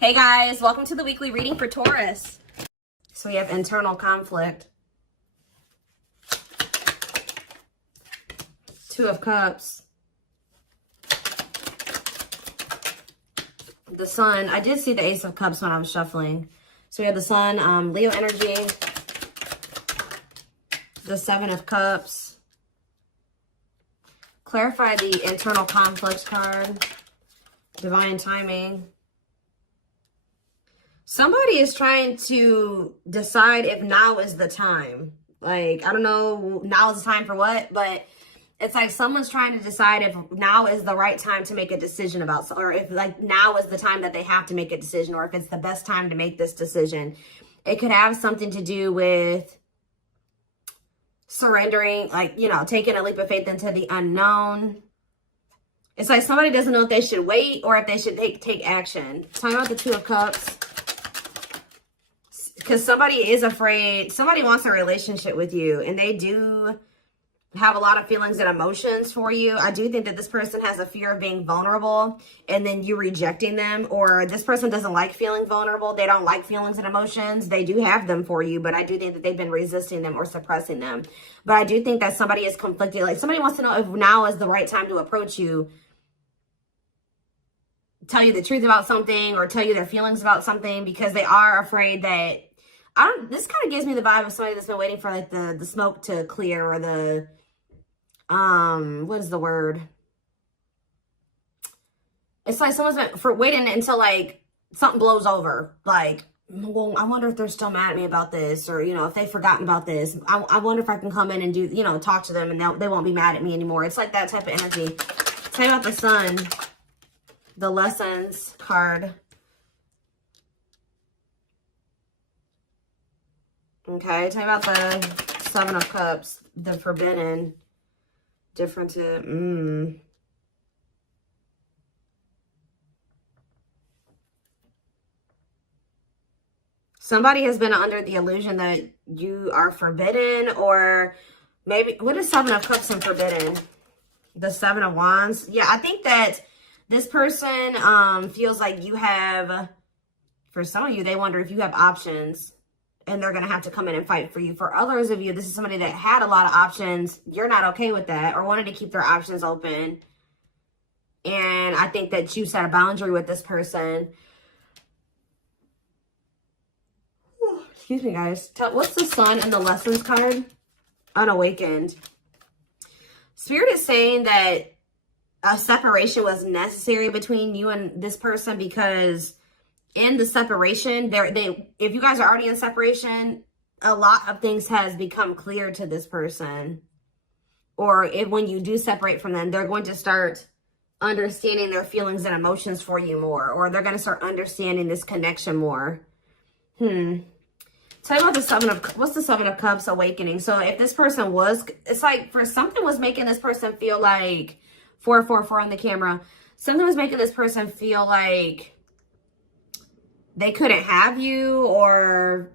Hey guys, welcome to the weekly reading for Taurus. So we have internal conflict. Two of Cups. The Sun. I did see the Ace of Cups when I was shuffling. So we have the Sun, Leo energy. The Seven of Cups. Clarify the internal conflicts card. Divine timing. Somebody is trying to decide if now is the time. Like, I don't know, now is the time for what, but it's like someone's trying to decide if now is the right time to make a decision about, or if like now is the time that they have to make a decision, or if it's the best time to make this decision. It could have something to do with surrendering, like, you know, taking a leap of faith into the unknown. It's like somebody doesn't know if they should wait or if they should take action. Talking about the Two of Cups. Because somebody is afraid, somebody wants a relationship with you, and they do have a lot of feelings and emotions for you. I do think that this person has a fear of being vulnerable and then you rejecting them, or this person doesn't like feeling vulnerable. They don't like feelings and emotions. They do have them for you, but I do think that they've been resisting them or suppressing them. But I do think that somebody is conflicted. Like somebody wants to know if now is the right time to approach you, tell you the truth about something, or tell you their feelings about something, because they are afraid that, this kind of gives me the vibe of somebody that's been waiting for like the smoke to clear, or the, what is the word? It's like someone's been waiting until like something blows over. Like, well, I wonder if they're still mad at me about this, or, you know, if they've forgotten about this. I wonder if I can come in and do, you know, talk to them and they won't be mad at me anymore. It's like that type of energy. Tell me about the Sun, the Lessons card. Okay, tell me about the Seven of Cups, the Forbidden, different to, Somebody has been under the illusion that you are forbidden, or maybe, what is Seven of Cups and Forbidden? The Seven of Wands. Yeah, I think that this person feels like you have, for some of you, they wonder if you have options, and they're going to have to come in and fight for you. For others of you, this is somebody that had a lot of options. You're not okay with that, or wanted to keep their options open. And I think that you set a boundary with this person. Excuse me, guys. What's the Sun and the Lessons card? Unawakened. Spirit is saying that a separation was necessary between you and this person, because in the separation, if you guys are already in separation, a lot of things has become clear to this person. Or when you do separate from them, they're going to start understanding their feelings and emotions for you more, or they're going to start understanding this connection more. Tell me about the Seven of, what's the Seven of Cups? Awakening. So if this person was, it's like for something was making this person feel like, 444 on the camera, something was making this person feel like they couldn't have you, or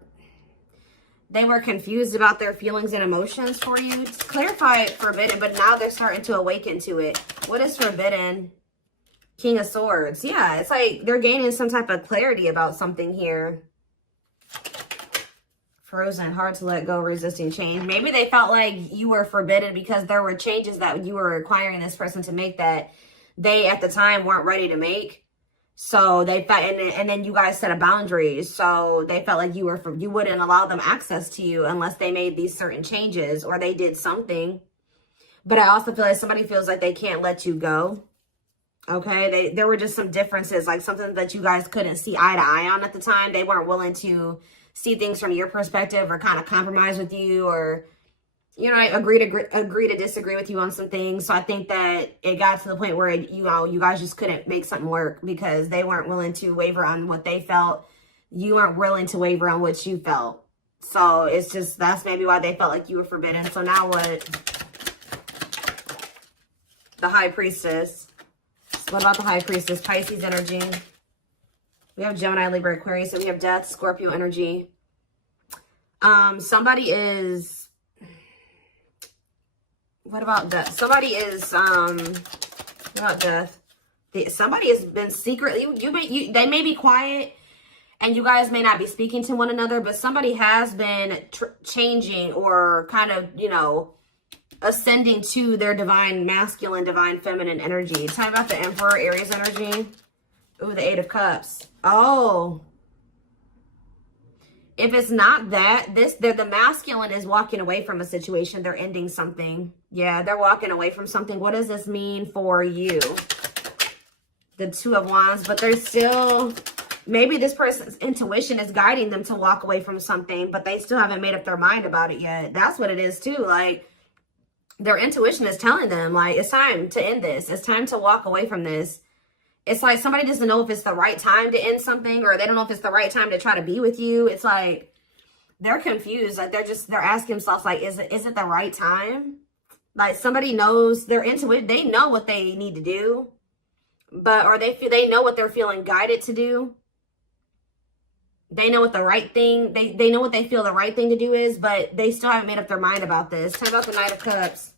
they were confused about their feelings and emotions for you. Just clarify Forbidden, but now they're starting to awaken to it. What is Forbidden? King of Swords. Yeah, it's like they're gaining some type of clarity about something here. Frozen, hard to let go, resisting change. Maybe they felt like you were forbidden because there were changes that you were requiring this person to make that they at the time weren't ready to make. So they felt, and then you guys set a boundaries. So they felt like you wouldn't allow them access to you unless they made these certain changes or they did something. But I also feel like somebody feels like they can't let you go. Okay, there were just some differences, like something that you guys couldn't see eye to eye on at the time. They weren't willing to see things from your perspective, or kind of compromise with you, or, you know, agree to disagree with you on some things. So I think that it got to the point where, you know, you guys just couldn't make something work because they weren't willing to waver on what they felt. You weren't willing to waver on what you felt. So it's just, that's maybe why they felt like you were forbidden. So now what? The High Priestess. What about the High Priestess? Pisces energy. We have Gemini, Libra, Aquarius. So we have Death, Scorpio energy. Somebody is... What about Death? Somebody is... what about Death? Somebody has been secretly, they may be quiet and you guys may not be speaking to one another, but somebody has been changing or kind of, you know, ascending to their divine masculine, divine feminine energy. Talk about the Emperor, Aries energy. Ooh, the Eight of Cups. Oh. If it's not that, the masculine is walking away from a situation. They're ending something. Yeah, they're walking away from something. What does this mean for you? The Two of Wands, but they're still, maybe this person's intuition is guiding them to walk away from something, but they still haven't made up their mind about it yet. That's what it is too. Like, their intuition is telling them, like, it's time to end this. It's time to walk away from this. It's like somebody doesn't know if it's the right time to end something, or they don't know if it's the right time to try to be with you. It's like they're confused. Like they're asking themselves, like, is it the right time? Like somebody knows, they're into it. They know what they need to do, but or they know what they're feeling guided to do. They know what the right thing, they know what they feel the right thing to do is, but they still haven't made up their mind about this. Tell me about the Knight of Cups.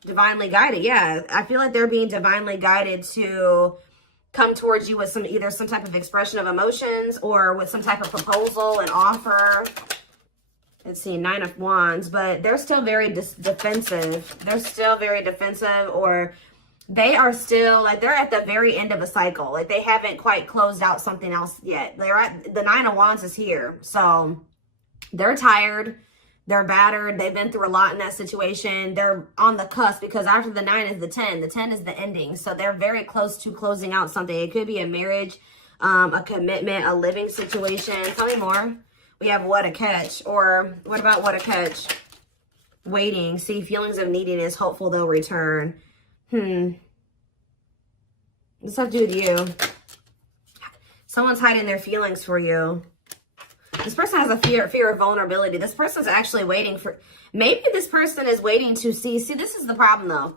Divinely guided. Yeah, I feel like they're being divinely guided to come towards you with some type of expression of emotions, or with some type of proposal and offer. Let's see, Nine of Wands, but they're still very defensive. They're still very defensive, or they are still like they're at the very end of a cycle. Like they haven't quite closed out something else yet. They're at the Nine of Wands is here. So they're tired. They're battered. They've been through a lot in that situation. They're on the cusp, because after the 9 is the 10. The 10 is the ending. So they're very close to closing out something. It could be a marriage, a commitment, a living situation. Tell me more. We have What a Catch. Or what about What a Catch? Waiting. See, feelings of neediness. Hopeful they'll return. What's that do with you? Someone's hiding their feelings for you. This person has a fear of vulnerability. This person's actually waiting for, maybe this person is waiting to see this is the problem though.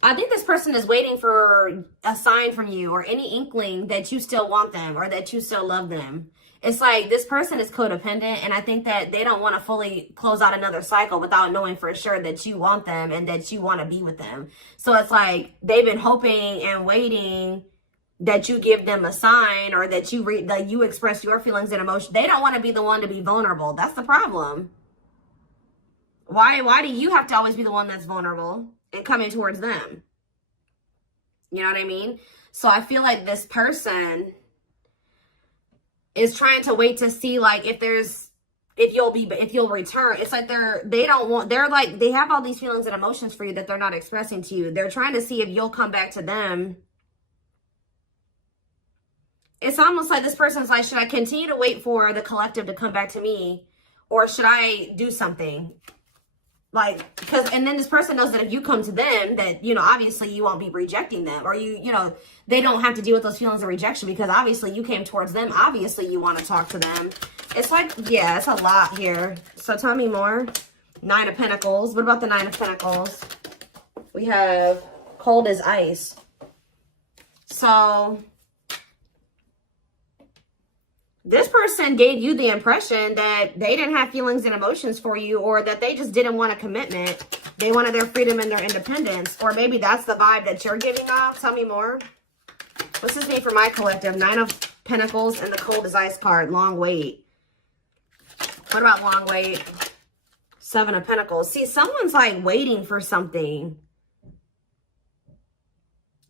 I think this person is waiting for a sign from you, or any inkling that you still want them, or that you still love them. It's like this person is codependent, and I think that they don't want to fully close out another cycle without knowing for sure that you want them and that you want to be with them. So it's like they've been hoping and waiting that you give them a sign, or that you express your feelings and emotions. They don't want to be the one to be vulnerable. That's the problem. Why do you have to always be the one that's vulnerable and coming towards them? You know what I mean? So I feel like this person is trying to wait to see, like, if you'll return. It's like they have all these feelings and emotions for you that they're not expressing to you. They're trying to see if you'll come back to them. It's almost like this person's like, should I continue to wait for the collective to come back to me, or should I do something? Like, and then this person knows that if you come to them, that, you know, obviously you won't be rejecting them, or you know, they don't have to deal with those feelings of rejection, because obviously you came towards them. Obviously you want to talk to them. It's like, yeah, it's a lot here. So tell me more. Nine of Pentacles. What about the Nine of Pentacles? We have cold as ice. So this person gave you the impression that they didn't have feelings and emotions for you, or that they just didn't want a commitment. They wanted their freedom and their independence. Or maybe that's the vibe that you're giving off. Tell me more. What's this mean for my collective? Nine of Pentacles and the cold as ice card. Long wait. What about long wait? Seven of Pentacles. See, someone's like waiting for something.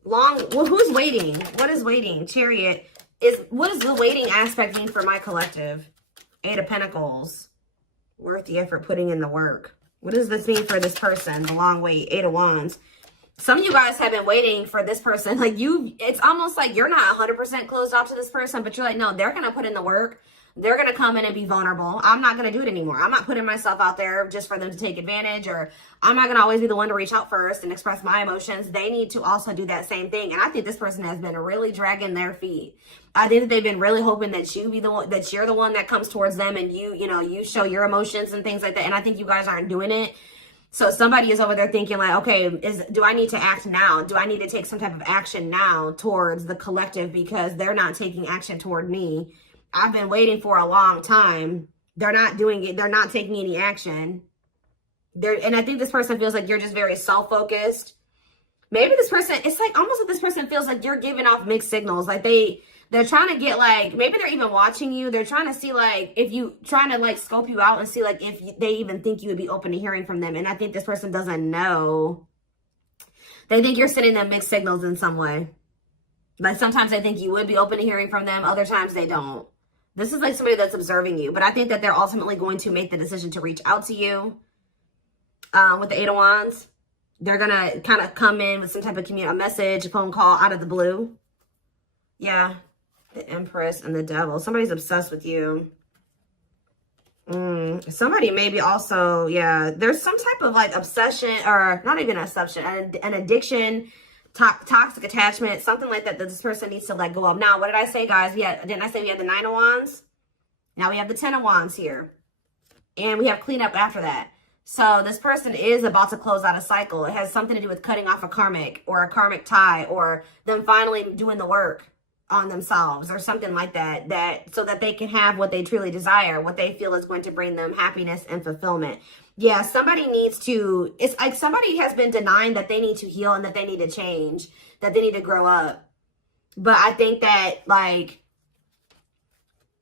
Well, who's waiting? What is waiting? Chariot. What does the waiting aspect mean for my collective? Eight of Pentacles. Worth the effort, putting in the work. What does this mean for this person? The long wait. Eight of Wands. Some of you guys have been waiting for this person. Like it's almost like you're not 100% closed off to this person, but you're like, no, they're going to put in the work. They're going to come in and be vulnerable. I'm not going to do it anymore. I'm not putting myself out there just for them to take advantage, or I'm not going to always be the one to reach out first and express my emotions. They need to also do that same thing. And I think this person has been really dragging their feet. I think that they've been really hoping that you be the one, that you're the one that comes towards them, and you show your emotions and things like that. And I think you guys aren't doing it. So somebody is over there thinking like, okay, do I need to act now? Do I need to take some type of action now towards the collective, because they're not taking action toward me? I've been waiting for a long time. They're not doing it. They're not taking any action. And I think this person feels like you're just very self-focused. Maybe this person, it's like almost like this person feels like you're giving off mixed signals. Like they're trying to get like, maybe they're even watching you. They're trying to see like, if you, trying to like scope you out and see like if they even think you would be open to hearing from them. And I think this person doesn't know. They think you're sending them mixed signals in some way. Like sometimes they think you would be open to hearing from them. Other times they don't. This is like somebody that's observing you. But I think that they're ultimately going to make the decision to reach out to you. With the Eight of Wands. They're going to kind of come in with some type of a message, a phone call out of the blue. Yeah. The Empress and the Devil. Somebody's obsessed with you. Somebody maybe also, yeah. There's some type of like obsession, or not even an obsession, an addiction, toxic attachment, something like that this person needs to let go of. Now, what did I say, guys? Didn't I say we had the Nine of Wands? Now we have the Ten of Wands here. And we have cleanup after that. So this person is about to close out a cycle. It has something to do with cutting off a karmic or a karmic tie, or them finally doing the work on themselves or something like that, so that they can have what they truly desire, what they feel is going to bring them happiness and fulfillment. Yeah, somebody needs to, it's like somebody has been denying that they need to heal and that they need to change, that they need to grow up. But I think that like,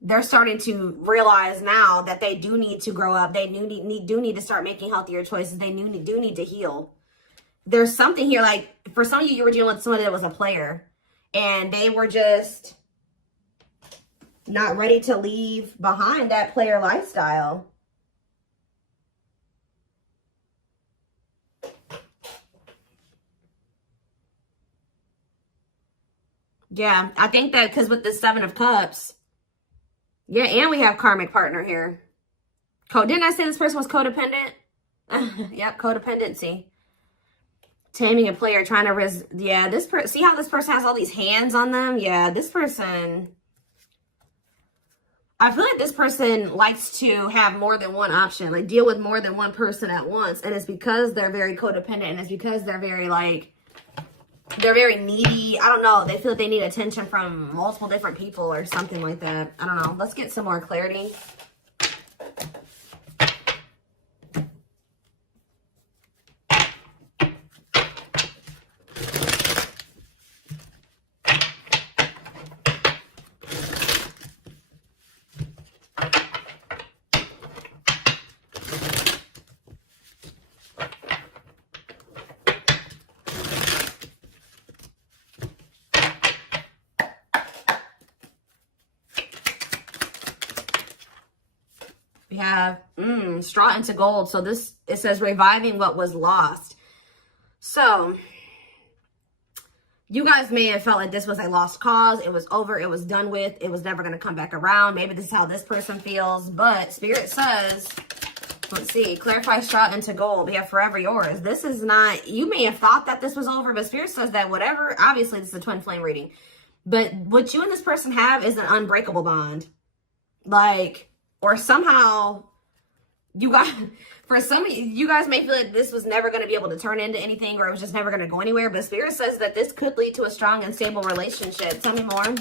they're starting to realize now that they do need to grow up. They do need to start making healthier choices. They do need to heal. There's something here, like for some of you, you were dealing with somebody that was a player and they were just not ready to leave behind that player lifestyle. Yeah, I think that because with the Seven of Cups, yeah, and we have karmic partner here. Didn't I say this person was codependent? Yep, codependency. Taming a player, trying to yeah, this person, see how this person has all these hands on them? Yeah, this person, I feel like this person likes to have more than one option, like deal with more than one person at once. And it's because they're very codependent, and it's because they're very like, they're very needy. I don't know. They feel like they need attention from multiple different people or something like that. I don't know. Let's get some more clarity. We have straw into gold. So this, it says reviving what was lost. So you guys may have felt like this was a lost cause. It was over. It was done with. It was never going to come back around. Maybe this is how this person feels. But Spirit says, let's see, clarify straw into gold. We have forever yours. This is not, you may have thought that this was over, but Spirit says that whatever, obviously this is a twin flame reading. But what you and this person have is an unbreakable bond. Like, or somehow you guys, for some of you guys may feel like this was never going to be able to turn into anything, or it was just never going to go anywhere. But Spirit says that this could lead to a strong and stable relationship. Tell me more.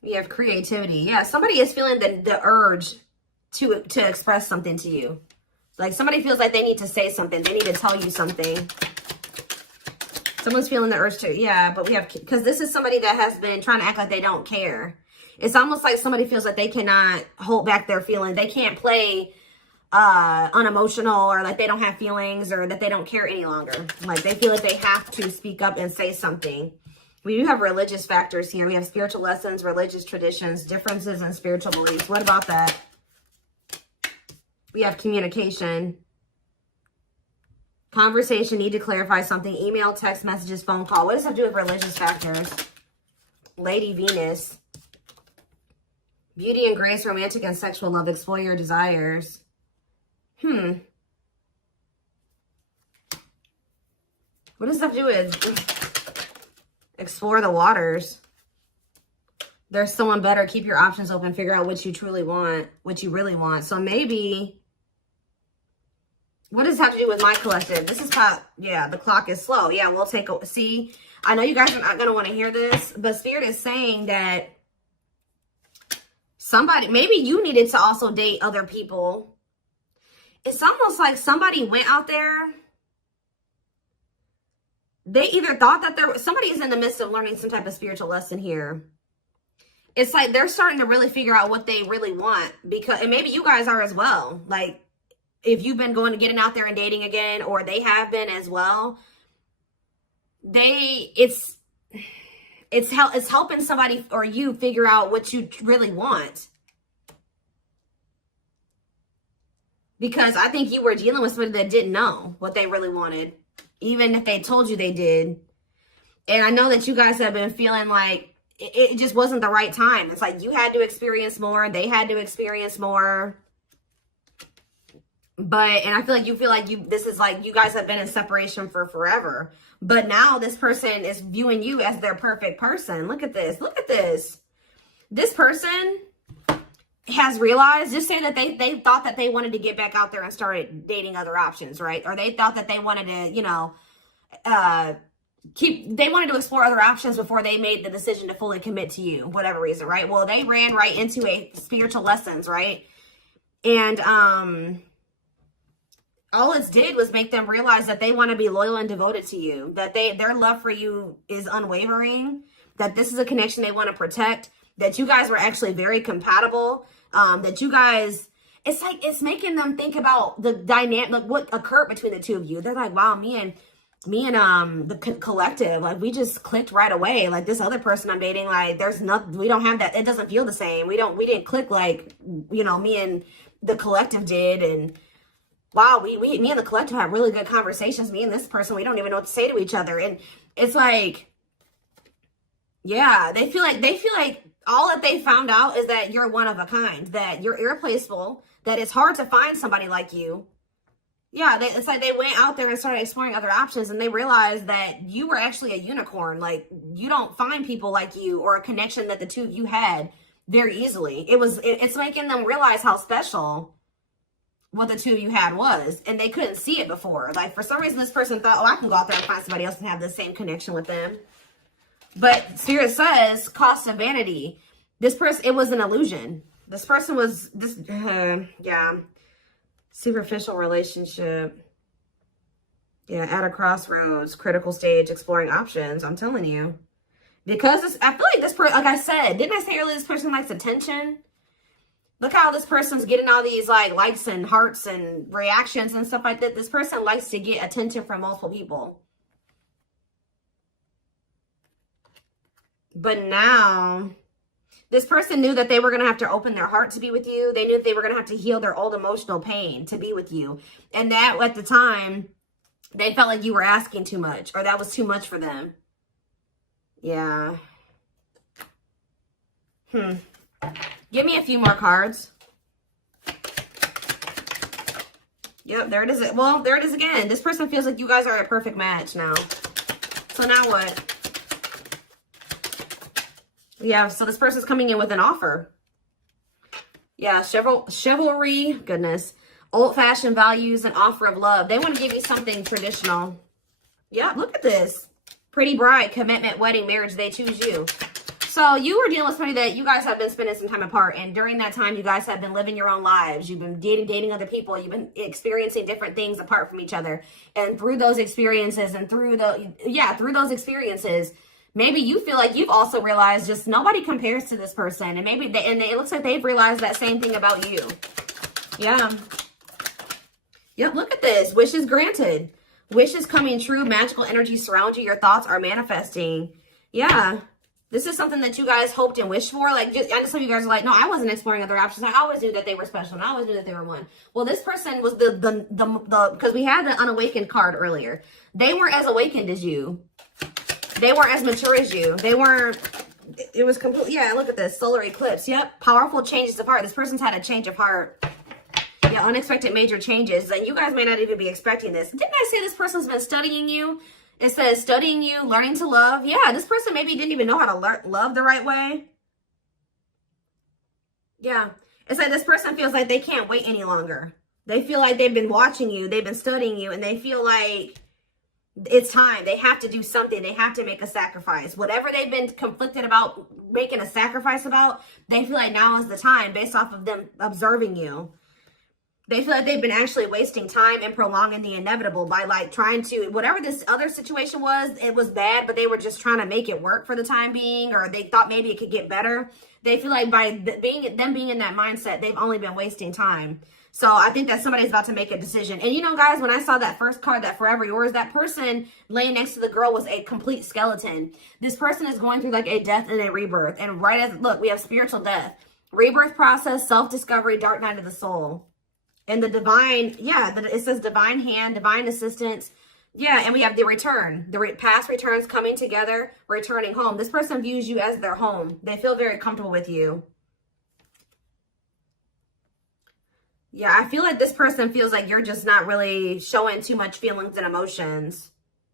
We have creativity. Yeah, somebody is feeling the urge to express something to you. Like somebody feels like they need to say something. They need to tell you something. Someone's feeling the urge to, yeah, but we have, because this is somebody that has been trying to act like they don't care. It's almost like somebody feels like they cannot hold back their feelings. They can't play unemotional, or like they don't have feelings, or that they don't care any longer. Like they feel like they have to speak up and say something. We do have religious factors here. We have spiritual lessons, religious traditions, differences in spiritual beliefs. What about that? We have communication. Conversation, need to clarify something. Email, text messages, phone call. What does that do with religious factors? Lady Venus. Beauty and grace, romantic and sexual love. Explore your desires. What does that do with explore the waters? There's someone better. Keep your options open. Figure out what you truly want, what you really want. So maybe, what does this have to do with my collective? This is how, yeah, the clock is slow. Yeah, we'll take a, see, I know you guys are not going to want to hear this, but Spirit is saying that somebody, maybe you needed to also date other people. It's almost like somebody went out there. They either thought that somebody's in the midst of learning some type of spiritual lesson here. It's like they're starting to really figure out what they really want, because, and maybe you guys are as well. Like, if you've been getting out there and dating again, or they have been as well, it's helping somebody or you figure out what you really want. Because I think you were dealing with somebody that didn't know what they really wanted, even if they told you they did. And I know that you guys have been feeling like it just wasn't the right time. It's like you had to experience more, they had to experience more. But, and I feel like this is like you guys have been in separation for forever. But now this person is viewing you as their perfect person. Look at this. Look at this. This person has realized, just say that they thought that they wanted to get back out there and started dating other options, right? Or they thought that they wanted to, you know, they wanted to explore other options before they made the decision to fully commit to you, whatever reason, right? Well, they ran right into a spiritual lessons, right? And all it did was make them realize that they want to be loyal and devoted to you, that their love for you is unwavering, that this is a connection they want to protect, that you guys were actually very compatible, that you guys, it's like, it's making them think about the dynamic, like what occurred between the two of you. They're like, wow, me and the collective, like, we just clicked right away. Like, this other person I'm dating, like, there's nothing, we don't have that, it doesn't feel the same. We didn't click like, you know, me and the collective did. And wow, me and the collective have really good conversations. Me and this person, we don't even know what to say to each other. And it's like, yeah, they feel like all that they found out is that you're one of a kind, that you're irreplaceable, that it's hard to find somebody like you. Yeah, it's like they went out there and started exploring other options, and they realized that you were actually a unicorn. Like, you don't find people like you or a connection that the two of you had very easily. It's making them realize how special what the two of you had was, and they couldn't see it before. Like, for some reason, this person thought, oh, I can go out there and find somebody else and have the same connection with them. But Spirit says, cost of vanity. This person, it was an illusion. This person was, yeah, superficial relationship. Yeah, at a crossroads, critical stage, exploring options. I'm telling you. Because I feel like this person, like I said, didn't I say earlier, this person likes attention? Look how this person's getting all these like likes and hearts and reactions and stuff like that. This person likes to get attention from multiple people. But now, this person knew that they were going to have to open their heart to be with you. They knew that they were going to have to heal their old emotional pain to be with you. And that, at the time, they felt like you were asking too much, or that was too much for them. Yeah. Give me a few more cards. Yep, there it is. Well, there it is again. This person feels like you guys are a perfect match now. So now what? Yeah, so this person's coming in with an offer. Yeah, chivalry, goodness. Old-fashioned values and offer of love. They want to give you something traditional. Yeah, look at this. Pretty bride, commitment, wedding, marriage, they choose you. So you were dealing with somebody that you guys have been spending some time apart. And during that time, you guys have been living your own lives. You've been dating other people. You've been experiencing different things apart from each other. And through those experiences and through those experiences, maybe you feel like you've also realized just nobody compares to this person. And maybe it looks like they've realized that same thing about you. Yeah. Yep, look at this. Wishes granted. Wishes coming true. Magical energy surround you. Your thoughts are manifesting. Yeah. This is something that you guys hoped and wished for. Like, I know some of you guys are like, no, I wasn't exploring other options. I always knew that they were special, and I always knew that they were one. Well, this person was because we had the unawakened card earlier. They weren't as awakened as you. They weren't as mature as you. They weren't, it was completely, yeah, look at this, solar eclipse. Yep, powerful changes of heart. This person's had a change of heart. Yeah, unexpected major changes. And you guys may not even be expecting this. Didn't I say this person's been studying you? It says studying you, learning to love. Yeah, this person maybe didn't even know how to love the right way. Yeah, it's like this person feels like they can't wait any longer. They feel like they've been watching you, they've been studying you, and they feel like It's time. They have to do something. They have to make a sacrifice. Whatever they've been conflicted about making a sacrifice about, they feel like now is the time based off of them observing you. They feel like they've been actually wasting time and prolonging the inevitable by like trying to, whatever this other situation was, it was bad, but they were just trying to make it work for the time being, or they thought maybe it could get better. They feel like by being in that mindset, they've only been wasting time. So I think that somebody's about to make a decision. And you know, guys, when I saw that first card, that Forever Yours, that person laying next to the girl was a complete skeleton. This person is going through like a death and a rebirth. And right as, look, we have spiritual death, rebirth process, self-discovery, dark night of the soul. And the divine, yeah, it says divine hand, divine assistance. Yeah, and we have the return. The past returns coming together, returning home. This person views you as their home. They feel very comfortable with you. Yeah, I feel like this person feels like you're just not really showing too much feelings and emotions.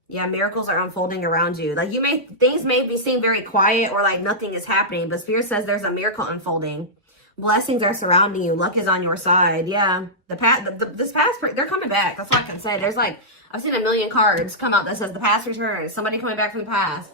Yeah, miracles are unfolding around you. Like things may seem very quiet or like nothing is happening, but Spirit says there's a miracle unfolding. Blessings are surrounding you. Luck is on your side. Yeah, this past, they're coming back. That's all I can say. There's like, I've seen a million cards come out that says the past returns. Somebody coming back from the past.